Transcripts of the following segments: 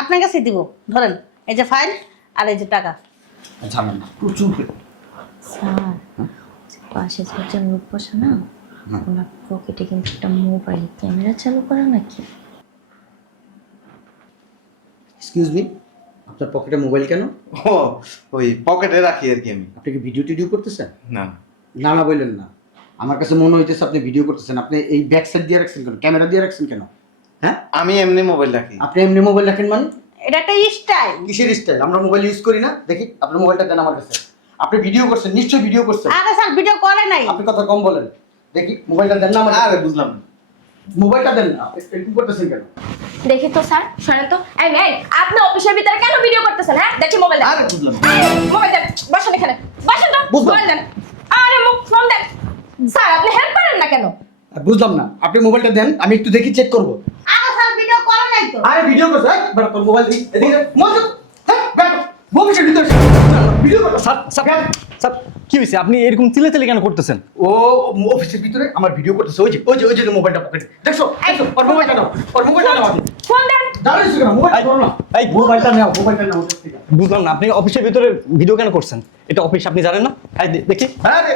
আপনার কাছে দিব, ধরেন এই যে ফাইল আর এই যে টাকা। ঝামেলা প্রচুর। স্যার পাশে একজন লোক বসে না, ওনার পকেটে কিন্তু একটা মোবাইল ক্যামেরা চালু করা নাকি। এক্সকিউজ মি, আপনার পকেটে মোবাইল কেন? ও ওই পকেটে রাখি আর কি আমি। আপনি কি ভিডিও টিডিও করতেছেন? না না না বললেন না, আমার কাছে মনে হইতেছে আপনি ভিডিও করতেছেন। আপনি এই ব্যাক সাইড দিয়ে রাখছেন কেন, ক্যামেরা দিয়ে রাখছেন কেন? হ্যাঁ, আমি এমনি মোবাইল রাখি। আপনি এমনি মোবাইল রাখেন মানে? এটা একটা স্টাইল। কিসের স্টাইল? আমরা মোবাইল ইউজ করি না। দেখি আপনার মোবাইলটা দেন আমার কাছে। আপনি ভিডিও করছেন, নিশ্চয়ই ভিডিও করছেন। আরে স্যার ভিডিও করে নাই। আপনি কথা কম বলেন। দেখি মোবাইলটা দেন না আমার। আরে বুঝলাম না। মোবাইলটা দেন না, আপনি এরকম করতেছেন কেন? দেখি তো স্যার, শোনেন তো। এই মেয়ে, আপনি অফিসের ভিতরে কেন ভিডিও করতেছেন? হ্যাঁ, দেখি মোবাইল দেন। আরে বুঝলাম না। মোবাইল দেন, বসেন এখানে, বসেন তো। বুঝলাম। মোবাইল দেন। আরে মুখ ফোন দেন। স্যার আপনি হেল্প করেন না কেন? বুঝলাম না, আপনি মোবাইলটা দেন, আমি একটু দেখি, চেক করবো। আরে স্যার ভিডিও করে নাই তো। আরে ভিডিও করছে, বেটা তোর মোবাইল দিই, এদিকে মজা। হ্যাঁ, বেটা ভবিষ্যৎ ভিডিও ভিডিও করো। স্যার স্যার স্যার কি হয়েছে? আপনি এরকম চিল্লাচিল্লি কেন করতেছেন? ও অফিসের ভিতরে আমার ভিডিও করতেছে। ওই যে মোবাইলটা পকেটে দেখছো, ওর মোবাইলটা নাও, ওর মোবাইলটা নাও। আমি ফোন দেন। দাঁড়াইছি কেন? মোবাইল ধরো না। এই মোবাইলটা নাও, মোবাইলটা নাও ওর থেকে। বুঝলাম না, আপনি অফিসের ভিতরে ভিডিও কেন করছেন? এটা অফিস, আপনি জানেন না? দেখি। আরে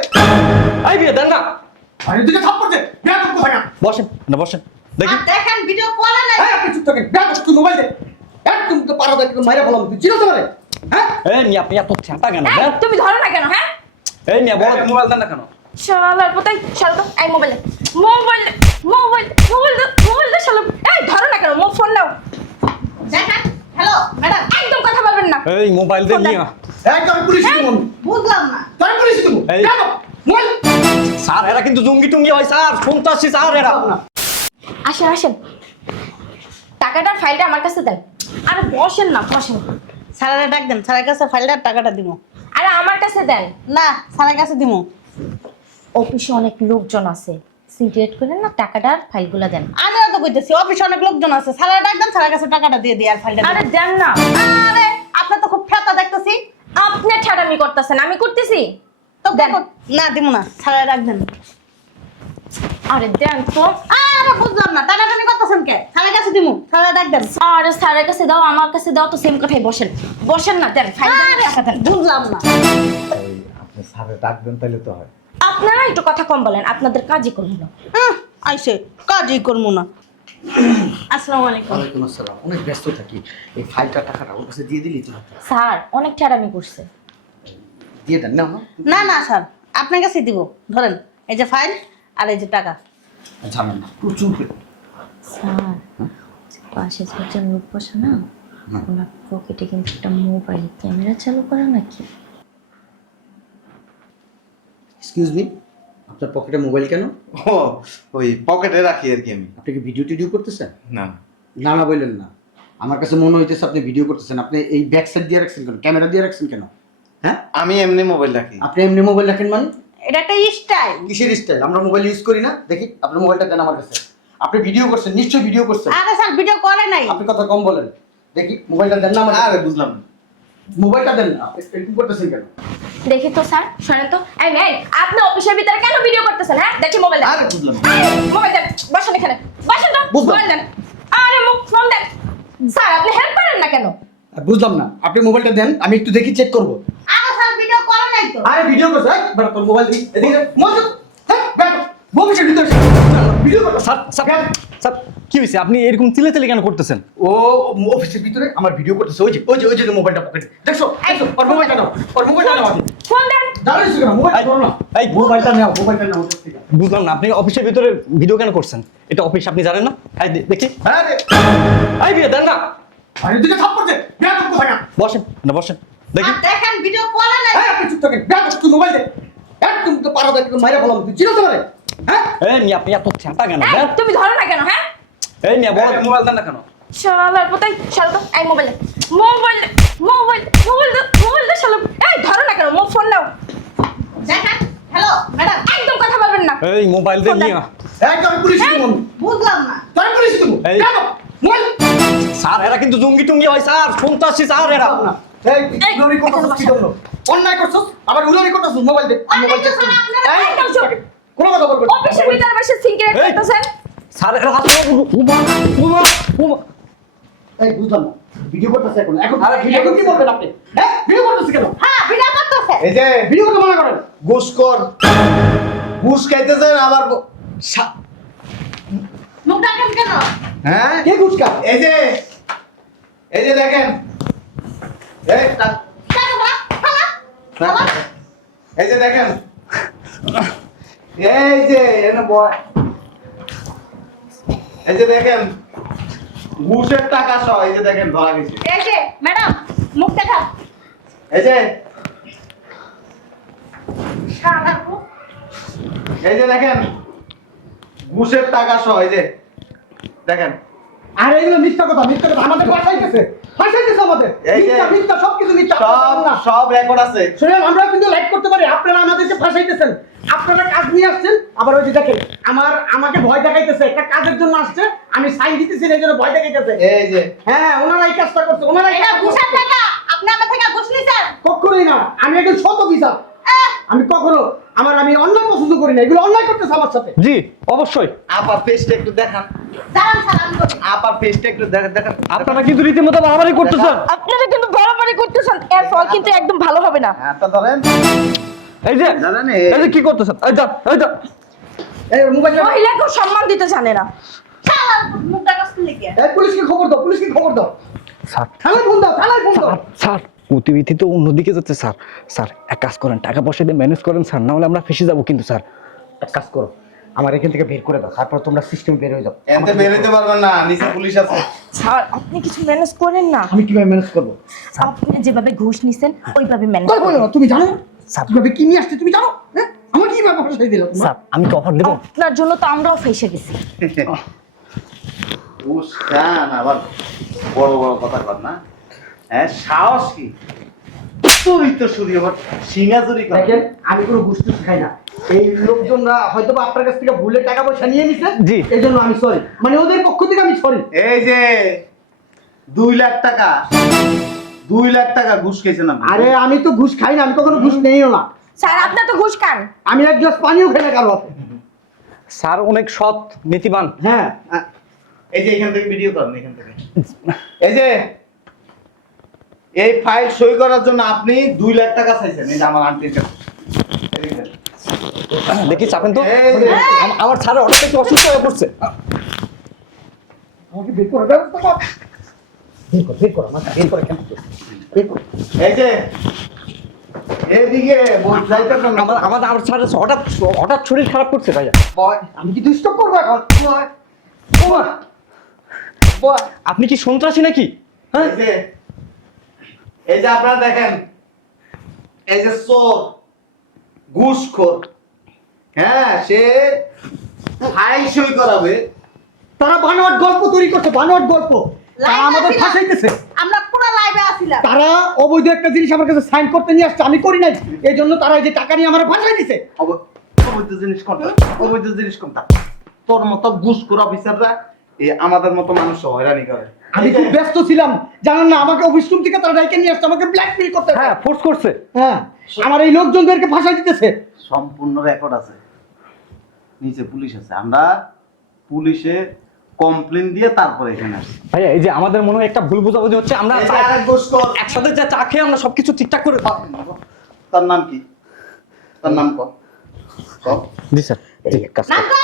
এই বিয়ে দেন না। আরে এদিকে থাপ্পড় দে, বেটা কোথায় না? বসেন না, বসেন দেখি। আর দেখেন ভিডিও করে নাই। এই আপনি চুপ থাকেন, বেটা তুই মোবাইল দে। একদম তো পারো দেখে মাইরা ফেলাম, তুই চিনো তো মানে? হ্যাঁ, এই মিয়া, আপনি এত চ্যাটা কেন? এই, তুমি ধরো না কেন? হ্যাঁ, এই মিয়া বড় মোবাইল দেন না কেন? শালার পোতাই, শালা তো। এই মোবাইল দে, মোবাইল দে, মোবাইল মোবাইল দে, মোবাইল দে শালা। এই ধরো না কেন? ফোন নাও। দেখেন, হ্যালো ম্যাডাম, একদম কথা বলবেন না। এই মোবাইল দেন মিয়া। একদম পুলিশ দিব আমি। বুঝলাম না। তাই পুলিশ দিব। এই। বেটা মোবাইল স্যার এরা কিন্তু জঙ্গি টঙ্গি হয় স্যার, সন্ত্রাসী স্যার এরা। না। আসেন আসেন, টাকাটার ফাইলটা আমার কাছে দেন। আরে বসেন না, বসেন। স্যারের ডাক দেন, স্যারের কাছে ফাইলটার টাকাটা দিব। আরে আমার কাছে দেন। না, স্যারের কাছে দিব। অফিসে অনেক লোকজন আছে, সিক্রেট করেন না, টাকাটার ফাইলগুলো দেন। আমিও তো কইতেছি অফিসে অনেক লোকজন আছে, স্যারের ডাক দেন, স্যারের কাছে টাকাটা দিয়ে দিই আর ফাইলটা আরে দিই। দেন না। আরে আপনার তো খুব ফেতা দেখতেছি। আপনি ঠাড়ামি করতেছেন, আমি করতেছি? তো দেন। না দিব না, স্যারের ডাক দেন। আরে দেন তো। আরে বুঝলাম না, টানাটানি করতেছেন কে? স্যারের কাছে দিব, স্যারের ডাক দেন। আরে স্যারের কাছে দাও, আমার কাছে দাও, তো সেম কথাই। বসেন, বসেন না, দেন ফাইল দেন, টাকা দেন। বুঝলাম না। ওই আপনি স্যারে ডাকবেন তাহলে তো হয়। আপনারা একটু কথা কম বলেন, আপনাদের কাজই করুন না। আইসে কাজই করবো না। আসসালামু আলাইকুম। ওয়ালাইকুম আসসালাম। অনেক ব্যস্ত থাকি, এই ফাইলটা টাকাটা ওর কাছে দিয়ে দিলি তো। স্যার অনেক ঠাড়ামি করছে। দিয়ে দেন না। না না স্যার, আপনার কাছে দিব, ধরেন এই যে ফাইল আর এই যে টাকা। ঝামেলা প্রচুর। স্যার পাশে একজন লোক বসে না, ওনার পকেটে কিন্তু একটা মোবাইল ক্যামেরা চালু করা নাকি। এক্সকিউজ মি, আপনার পকেটে মোবাইল কেন? ও ওই পকেটে রাখি আর কি আমি। আপনি কি ভিডিও টিডিও করতেছেন? না না না বললেন না, আমার কাছে মনে হইতেছে আপনি ভিডিও করতেছেন। আপনি এই ব্যাক সাইড দিয়ে রাখছেন কেন, ক্যামেরা দিয়ে রাখছেন কেন? হ্যাঁ, আমি এমনি মোবাইল রাখি। আপনি এমনি মোবাইল রাখেন মানে? এটা একটা স্টাইল। কিসের স্টাইল? আমরা মোবাইল ইউজ করি না। দেখি আপনার মোবাইলটা দেন আমার কাছে। আপনি ভিডিও করছেন, নিশ্চয়ই ভিডিও করছেন। আরে স্যার ভিডিও করে নাই। আপনি কথা কম বলেন। দেখি মোবাইলটা দেন না আমার। আরে বুঝলাম না। মোবাইলটা দেন না, আপনি এরকম করতেছেন কেন? দেখি তো স্যার, শোনেন তো। এই মেয়ে, আপনি অফিসের ভিতরে কেন ভিডিও করতেছেন? হ্যাঁ, দেখি মোবাইল দেন। আরে বুঝলাম না। মোবাইল দেন, বসেন এখানে, বসেন তো। বুঝলাম। মোবাইল দেন। আরে মুখ ফোন দেন। স্যার আপনি হেল্প করেন না কেন? বুঝলাম না, আপনি মোবাইলটা দেন, আমি একটু দেখি, চেক করবো। আরে স্যার ভিডিও করে নাই তো। আরে ভিডিও করছে, বেটা তোর মোবাইল দিই, এদিকে মজা। হ্যাঁ, বেটা ভবিষ্যৎ ভিডিও ভিডিও করো। স্যার স্যার স্যার কি হয়েছে? আপনি এরকম চিল্লাচিল্লি কেন করতেছেন? ও অফিসের ভিতরে আমার ভিডিও করতেছে। ওই যে মোবাইলটা পকেটে দেখছো, ওর মোবাইলটা নাও, ওর মোবাইলটা নাও। আমি ফোন দেন। দাঁড়াইছি কেন? মোবাইল ধরো না। এই মোবাইলটা নাও, মোবাইলটা নাও ওর থেকে। বুঝলাম না, আপনি অফিসের ভিতরে ভিডিও কেন করছেন? এটা অফিস, আপনি জানেন না? দেখি। আরে এই বিয়ে দেন না। আরে এদিকে থাপ্পড় দে, বেটা কোথায় না? বসেন না, বসেন দেখি। আর দেখেন ভিডিও করে নাই। হ্যাঁ, আপনি চুপ থাকেন, বেটা তুই মোবাইল দে। একদম তো পারো দেখে মাইরা ফেলাম, তুই চিনো তো মানে? হ্যাঁ, এই মিয়া, আপনি এত চ্যাটা কেন? এই, তুমি ধরো না কেন? হ্যাঁ, এই মিয়া বড় মোবাইল দেন না কেন? শালার পোতাই, শালা তো। এই মোবাইল দে, মোবাইল দে, মোবাইল মোবাইল দে, মোবাইল দে শালা। এই ধরো না কেন? ফোন নাও। দেখেন, হ্যালো ম্যাডাম, একদম কথা বলবেন না। এই মোবাইল দেন ফোন দেন। মিয়া। একদম পুলিশ দিব আমি। বুঝলাম না। তাই পুলিশ দিব। এই। বেটা মোবাইল স্যার এরা কিন্তু জঙ্গি টঙ্গি হয় স্যার, সন্ত্রাসী স্যার এরা। দাও না। এই উলানি করতেছিস কি জন্য? অন্যায় করছিস, আবার উলানি করতেছিস। মোবাইল দে, আমি মোবাইল চেক করি। একদম চুপ। কোনো কথা বলবো না। অফিসের ভিতরে বসে সিক্রেট এই। করতেছেন। স্যার এরা হাত উমা উমা উমা। এই বুঝলাম না ভিডিও করতেছে এখন এখন আরে ভিডিও ভিডিও কি বলবেন আপনি হ্যাঁ ভিডিও করতেছে কেন হ্যাঁ ভিডিও করতেছে। এই যে ভিডিও করতে মানা করেন ঘুষখোর ঘুষ খাইতেছেন আবার মুখ ডাকেন কেন? হ্যাঁ কে ঘুষকা এই যে দেখেন এই কেন না? খালা, এই যে দেখেন এই যে এনে বয় এই যে দেখেন ঘুষের টাকা সহ এই যে দেখেন ধরা গেছে এই যে ম্যাডাম মুখ দেখা। এই যে শালা, এই যে দেখেন ঘুষের টাকা সহ এই যে দেখেন আর এগুলো মিথ্যা কথা আমাদের ফাঁসাইতেছে আমাদের এই যে মিথ্যা সবকিছু মিথ্যা সব সব রেকর্ড আছে শুনেন আমরা কিন্তু লাইক করতে পারি আপনারা আমাদেরকে ফাঁসাইতেছেন আপনারা কাজ নিয়ে আসছেন আবার ওই যে দেখেন আমাকে ভয় দেখাইতেছে একটা কাজের জন্য আসছে আমি সাইন দিতেছি এই জন্য ভয় দেখাইতেছে এই যে হ্যাঁ ওনারাই কাজটা করছে ওনারাই এটা ঘুষের টাকা। আপনি আমার থেকে ঘুষ নিছেন? কখনোই না আমি একজন শত বিচার আমি কখনো আমি অন্যায় পছন্দ করি না এগুলো অন্যায় করতেছে আমার সাথে জি অবশ্যই। আপার পেজটা একটু দেখান দাঁড়ান স্যার, আমি করি। আপার পেজটা একটু দেখেন আপনারা কিন্তু রীতিমতো বাড়াবাড়ি করতেছেন। আপনারা কিন্তু বাড়াবাড়ি করতেছেন, এর ফল কিন্তু একদম ভালো হবে না। হাতটা ধরেন এই যে জানেন এই যে কি করতেছেন? এই যা এই যা। এই মোবাইল মহিলাকেও সম্মান দিতে জানে না। শালা, মুখ ডাকাস লিখে। এই পুলিশকে খবর দাও স্যার থানায় ফোন দাও স্যার গতিবিধি তো অন্যদিকে যাচ্ছে স্যার। স্যার এক কাজ করেন, টাকা পয়সা দিয়ে ম্যানেজ করেন স্যার, না হলে আমরা ফেসে যাবো কিন্তু স্যার। এক কাজ করো আমার এখান থেকে বের করে দাও তারপর তোমরা সিস্টেম বের হয়ে যাও এনতে বের হইতে পারবেন না নিচে পুলিশ আছে স্যার আপনি কিছু ম্যানেজ করেন না। আমি কিভাবে ম্যানেজ করবো আপনি যেভাবে ঘুষ নিছেন ওইভাবে ম্যানেজ কই বলো তুমি জানো স্যার। কিভাবে কি নিয়ে আসছে তুমি জানো হ্যাঁ আমার কি ব্যাপার ফাঁসাই দিল স্যার আমি কি অফার দেবো? আপনার জন্য তো আমরাও ফেসে গেছি। উস্কান আবার বড় বড় কথা কর না হ্যাঁ সাহস কি তুই তো শুধু আবার সিঙ্গাচুরি কর দেখেন আমি কোনো ঘুষ টুস খাই না এই লোকজনরা হয়তো বা আপনার কাছ থেকে ভুলে টাকা পয়সা নিয়ে নিছে জি। এই জন্য আমি সরি মানে ওদের পক্ষ থেকে আমি সরি এই যে 2 লাখ টাকা 2 লাখ টাকা ঘুষ খেয়েছেন আপনি আরে আমি তো ঘুষ খাই না আমি কখনো ঘুষ নেইও না স্যার আপনার তো ঘুষ খান। আমি এক গ্লাস পানিও খাই না কারো হাতে। স্যার অনেক সৎ নীতিবান। হ্যাঁ এই যে এখান থেকে ভিডিও করেন এখান থেকে এই যে এই ফাইল সই করার জন্য আপনি 2 লাখ টাকা চাইছেন এই যে আমার আন্টির কাছে এই দেখেন। দেখি চাপেন তো। এই যে আমার স্যার হঠাৎ একটু অসুস্থ হয়ে পড়ছে। আমাকে বের করে ব্যবস্থা কর বের কর আমার বের করে কেন বের কর এই যে এদিকে যাইতে না আমার স্যার হঠাৎ হঠাৎ শরীর খারাপ করছে ভাইয়া। বয় আমি কি দুষ্ট করবো এখন বয় বয় বয় আপনি কি সন্ত্রাসী নাকি? হ্যাঁ এই যে আপনারা দেখেন এই যে চোর ঘুষখোর হ্যাঁ সে ফাইল সই করাবে তারা বানোয়াট গল্প তৈরি করছে বানোয়াট গল্প তারা লাইভে আমাদের আছিলাম। ফাঁসাইতেছে আমরা পুরো লাইভে আছিলাম। তারা অবৈধ একটা জিনিস আমার কাছে সাইন করতে নিয়ে আসছে আমি করি নাই এই জন্য তারা এই যে টাকা নিয়ে আমার ফাঁসাই দিছে অবৈধ জিনিস কোনটা অবৈধ জিনিস কোনটা তোর মতো ঘুষখোর অফিসাররা এই আমাদের মতো মানুষ হয়রানি করে আমি খুব ব্যস্ত ছিলাম জানেন না আমাকে অফিস রুম থেকে তারা ডাইকে নিয়ে আসছে আমাকে ব্ল্যাকমেইল করতে হ্যাঁ ফোর্স করছে। হ্যাঁ আমার এই লোকজনদেরকে ফাঁসাই দিতেছে সম্পূর্ণ রেকর্ড আছে নিচে পুলিশ আছে আমরা পুলিশে কমপ্লেন দিয়ে তারপরে এখানে আসি ভাইয়া এই যে আমাদের মনে হয় একটা ভুল বোঝাবুঝি হচ্ছে। আমরা এই যে আরেক ঘুষখোর একসাথে যা চা খেয়ে আমরা সবকিছু ঠিকঠাক করে। তার নাম কি তার নাম কর জি স্যার জি কাজ নাম কর।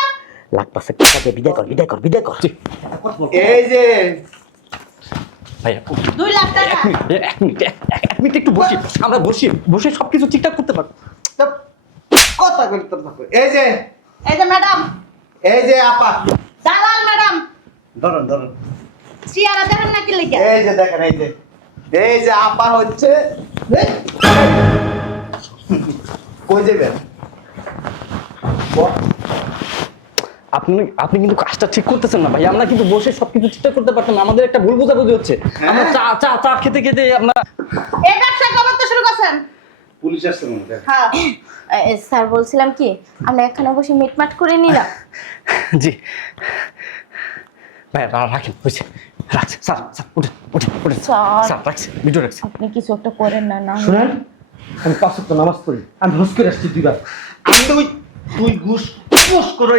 লাখ পাশে টাকা বিদায় কর জি এই যে ভাইয়া 2 লাখ টাকা। এক মিনিট একটু বসি আমরা বসে সবকিছু ঠিকঠাক করতে পারবো। চুপ, কথা বলতে থাকো এই যে ম্যাডাম, এই যে আপা দালাল ম্যাডাম, ধরুন চেয়ারা দেখেন নাকি লিখে? এই যে দেখেন এই যে আপা হচ্ছে কই যাবেন আপনি কিন্তু কাজটা ঠিক করতেছেন না ভাই। আমরা কিন্তু বসে সবকিছু ঠিকঠাক করতে পারতাম না। আমাদের একটা ভুল বোঝাবুঝি হচ্ছে। আমরা চা খেতে আমরা এই ব্যবসা কবে তো শুরু করছেন? পুলিশ আসছে মনে হয় হ্যাঁ, স্যার বলছিলাম কি আমরা এখানে বসে মিটমাট করে নিলাম। জি ভাই রাখেন হয়েছে রাখছে স্যার উঠে স্যার। স্যার রাখছে ভিডিও রাখছে। আপনি কিছু একটা করেন না না শুনেন আমি 5 ওয়াক্ত নামাজ পড়ি আমি হজ করে আসছি 2 বার আমি তো তুই ঘুষ করো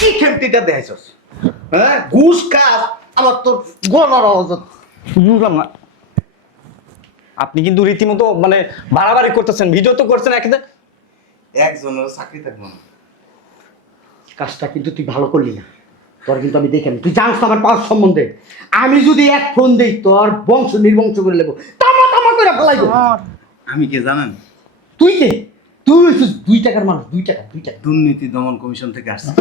কি খেমতিটা দেখাইছস হ্যাঁ ঘুষ কাজ আমার তোর গলার আওয়াজ বুঝলাম না, আপনি কিন্তু রীতিমতো মানে বাড়াবাড়ি করতেছেন, ভিডিও তো করছেন একসাথে। একজনের চাকরি থাকবো না। কাজটা কিন্তু তুই ভালো করলি না। তোর কিন্তু আমি দেখে তুই জানিস তো আমার পাওয়ার সম্বন্ধে। আমি যদি এক ফোন দিই তোর বংশ নির্বংশ করে নেবো, তামা তামা করে ফেলাইবো। আমি কে জানেন? তুই কে? তুই হচ্ছিস 2 টাকার মানুষ, 2 টাকা 2 টাকা। দুর্নীতি দমন কমিশন থেকে আসছে।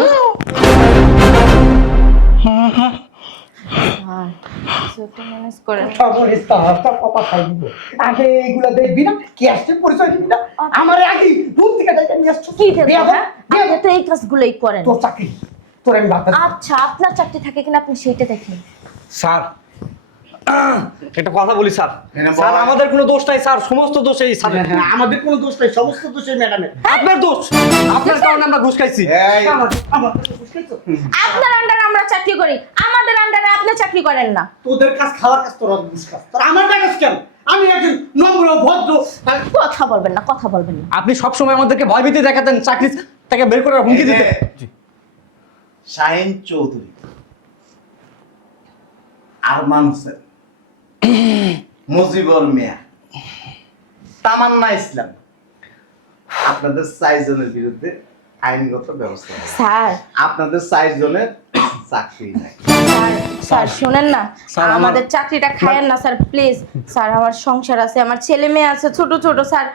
ম্যানেজ করেন। খবরের তাহার কথা খাই দিব। আগে এগুলা দেখবি না, কি আসছে পরিচয় দিবি না। আমারে আগে দূর থেকে ডাইকা নিয়ে আসছো। কি দেখবো? বিয়া হ্যাঁ? বিয়া আপনি তো এই কাজগুলোই করেন। তোর চাকরি, তোর আমি বাতা। আচ্ছা, আপনার চাকরি থাকে কিনা আপনি সেইটা দেখেন। স্যার একটা কথা বলি স্যার, হ্যাঁ, বল। স্যার আমাদের কোনো দোষ নাই স্যার, সমস্ত দোষ এই স্যার। হ্যাঁ, আমাদের কোনো দোষ নাই, সমস্ত দোষ এই ম্যাডামের। আপনার দোষ, আপনার কারণে আমরা ঘুষ খাইছি। এই আমার কাছে বুঝতেই তো। আপনার আন্ডারে আমরা চাকরি করি, আমাদের আন্ডারে আপনি চাকরি করেন না। তোদের কাজ খাওয়ার কাজ, তোর অদ্ভুত কাজ। তোর আমার কাজ কেন? আমি একজন নম্র ভদ্র। কথা বলবেন না, কথা বলবেন না। আপনি সবসময় আমাদেরকে ভয়ভীতি দেখাতেন, চাকরি থেকে বের করার হুমকি দিতেন। শাহিন চৌধুরী, আরমান হোসেন, মুজিবুর মিয়া, তামান্না ইসলাম, আপনাদের 4 জনের বিরুদ্ধে আইনগত ব্যবস্থা হবে। স্যার, আপনাদের 4 জনের চাকরি নাই। স্যার শুনেন না, স্যার, আমাদের চাকরিটা খায়েন না স্যার প্লিজ। স্যার আমার সংসার আছে, আমার ছেলে মেয়ে আছে ছোট ছোট। স্যার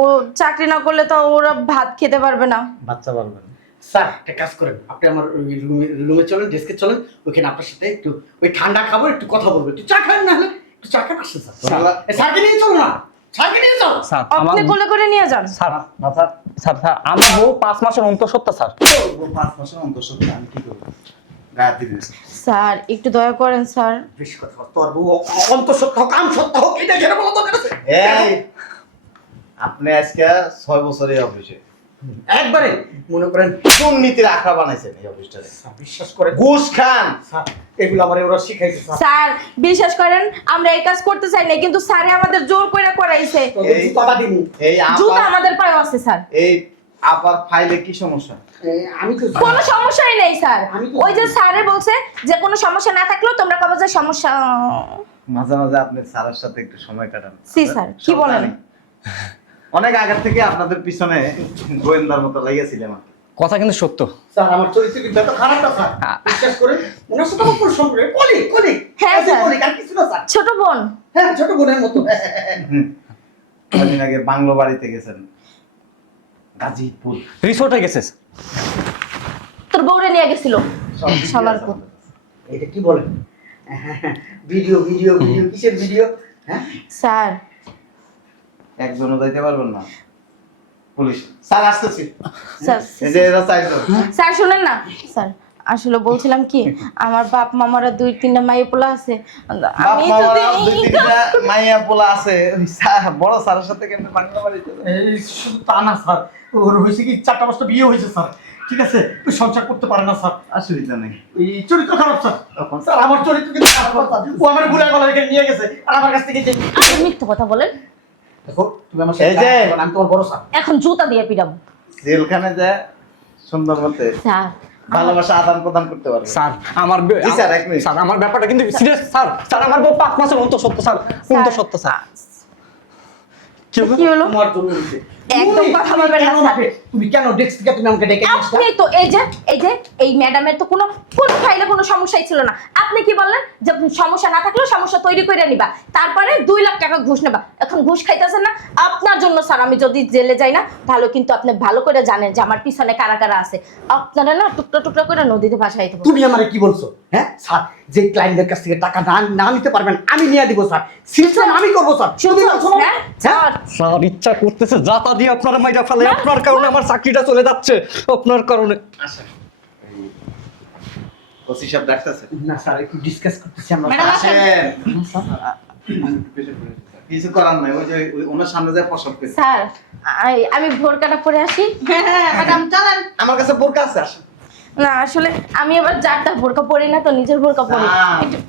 ও চাকরি না করলে তো ওরা ভাত খেতে পারবে না। বাচ্চা পারবেন। স্যার একটা কাজ করেন, আপনি আমার রুমে চলেন, ডেস্কে চলেন, ওখানে আপনার সাথে একটু ওই ঠান্ডা খাবো, একটু কথা বলবো। একটু চা খান, না হলে একটু চা খান। আসেন স্যার। স্যারকে নিয়ে চলো না, স্যারকে নিয়ে চলো। স্যার আমার আপনি কোলে করে নিয়ে যান। স্যার স্যার স্যার স্যার আমার বউ 5 মাসের অন্তঃসত্ত্বা স্যার। 5 মাসের অন্তঃসত্ত্বা, আমি কি করবো? গায়ে দিয়েছে। স্যার একটু দয়া করেন স্যার। বেশ কথা বল। তোর বউ অন্তঃসত্ত্বা হোক, কাম সত্ত্বা হোক, এটা যেটা বলো তোর কাছে। এই আপনি আজকে 6 বছর এই অফিসে একবারে মনে করেন দুর্নীতির আখড়া বানাইছেন এই অফিসটারে। স্যার, বিশ্বাস করেন ঘুষ খান। স্যার, এগুলো আমার ওরা শিখাইছে স্যার। স্যার বিশ্বাস করেন আমরা এই কাজ করতে চাই না, কিন্তু স্যারে আমাদের জোর করে করাইছে। তোদের জুতা দিমু। এই জুতা আপা, আমাদের পায়ে আছে স্যার। এই আপার ফাইলে কি সমস্যা? আমি তো কোনো সমস্যাই নেই স্যার। আমি তো- ওই যে স্যারে বলছে যে কোনো সমস্যা না থাকলেও তোমরা কবে যে সমস্যা। মাঝে মাঝে আপনি স্যারের সাথে একটু সময় কাটান। জি স্যার, কি বলেন? অনেক আগের থেকে আপনাদের পিছনে গোয়েন্দার মতো লেগেছিলাম। কথা কিন্তু সত্য। স্যার আমার চরিত্র কিন্তু এত খারাপ না স্যার। বিশ্বাস করে ওনার সাথে আমার কোনো সম্পর্ক নেই। কলি হ্যাঁ, স্যার। আর কিছু না স্যার। ছোট বোন। হ্যাঁ, ছোট বোনের মতো। কদিন আগে বাংলো বাড়িতে গেছেন, গাজীপুর রিসোর্টে গেছে। তোর বউরে নিয়ে গেছিল শালার পুত। এটা কি বলেন? ভিডিও ভিডিও ভিডিও কিসের ভিডিও? হ্যাঁ স্যার একজনও যাইতে পারবেন না। পুলিশ স্যার আসতেছি। স্যার এই যে এরা 4 জন। স্যার শুনেন না স্যার, আসলে বলছিলাম কি আমার বাপ মামারা 2-3টা মাইয়ে পোলা আছে। বাপ আমি মামারা যদি 2-3টা মাইয়া পোলা আছে। ওই বড় স্যারের সাথে কেমনে বাংলা বাড়িতে যায়? এই শুধু তা না স্যার, ওর হয়েছে কি 4টা 5টা বিয়ে হয়েছে স্যার। ঠিক আছে, ওই সংসার করতে পারে না স্যার। অসুবিধা নেই। এই চরিত্র খারাপ স্যার। স্যার আমার চরিত্র কিন্তু খারাপ স্যার। ও আমার ভুলে গলা রেখে নিয়ে গেছে আর আমার কাছ থেকে যে আপনি মিথ্যা কথা বলেন। দেখো তুমি আমার সাথে এই যে- দেখা করো, আমি তোমার বড় স্যার। এখন জুতা দিয়ে পিটাবো। জেলখানে যায় সুন্দর মতে স্যার ভালোবাসা আদান প্রদান করতে পারবে। স্যার আমার জি স্যার, 1 মিনিট। স্যার আমার ব্যাপারটা কিন্তু সিরিয়াস স্যার। স্যার আমার বউ 5 মাসের অন্তঃসত্ত্বা স্যার, অন্তঃসত্ত্বা স্যার। কি হলো? কি হলো? তোমার জন্য হয়েছে। একদম তুমি- কথা তুমি বলবেন না, কেন স্যার। আমাকে- তুমি কেন ডেস্ক থেকে তুমি আমাকে ডেকে নিয়ে আসলা? আপনি তো এই ম্যাডামের তো কোনো ফাইলে কোনো সমস্যাই ছিল না। আপনি কি বললেন যে সমস্যা না থাকলেও সমস্যা তৈরি করে নিবা, তারপরে 2 লাখ টাকা ঘুষ নেবা। এখন ঘুষ খাইতেছেন না আপনার জন্য স্যার। আমি যদি জেলে যাই না ভালো, কিন্তু আপনি ভালো করে জানেন যে আমার পিছনে কারা কারা আছে। আপনারা না টুকরা টুকরা করে নদীতে ভাসাইতে পারবেন। তুমি আমারে কি বলছো? হ্যাঁ স্যার, যে ক্লায়েন্টদের কাছ থেকে টাকা না নিতে পারবেন আমি নিয়ে দিব স্যার। সিস্টেম আমি করবো স্যার। তুমি বলছো না? হ্যাঁ স্যার, স্যার ইচ্ছা করতেছে যাতা দিয়ে আপনারা মাইরা ফেলে। আপনার কারণে আমার চাকরিটা চলে যাচ্ছে, আপনার কারণে। আচ্ছা ওসি সাহেব ডাকতেছে। না স্যার, একটু ডিসকাস করতেছি আমরা। ম্যাডাম, আসেন। স্যার, কিছু করার নাই, ওই যে ওনার সামনে যায় প্রসব করে। স্যার আমি ভোরকাটা পরে আসি। হ্যাঁ ম্যাডাম চলেন। আমার কাছে বোরকা আছে, আসেন। না আসলে আমি আবার যারটা বোরকা পরি না, তো নিজের বোরকা পরি। একটু-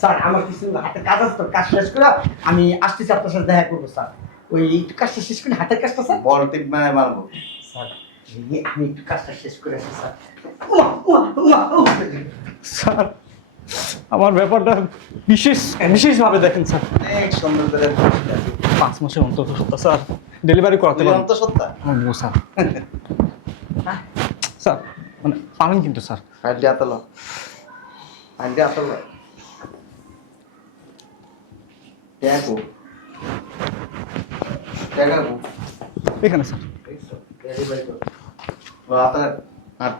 স্যার আমার কিছু হাতের কাজ আছে তো, কাজ শেষ করে আমি আসতেছি আপনার সাথে দেখা করবো স্যার। ওই একটু কাজটা শেষ করে হাতের কাজটা স্যার। বল টিপ মানে মারবো। স্যার আমি একটু কাজটা শেষ করে আসি স্যার। উমা, উমা, উমা, উমা। স্যার আমার ব্যাপারটা বিশেষভাবে দেখেন স্যার। অনেক সুন্দর করে 5 মাসের অন্তঃসত্ত্বা স্যার, ডেলিভারি করাতে পারবেন অন্তঃসত্ত্বা ও স্যার। স্যার মানে পাবেন কিন্তু স্যার। ফাইলটি আতলো ট্যাগো এখানে স্যার। ও আতার আট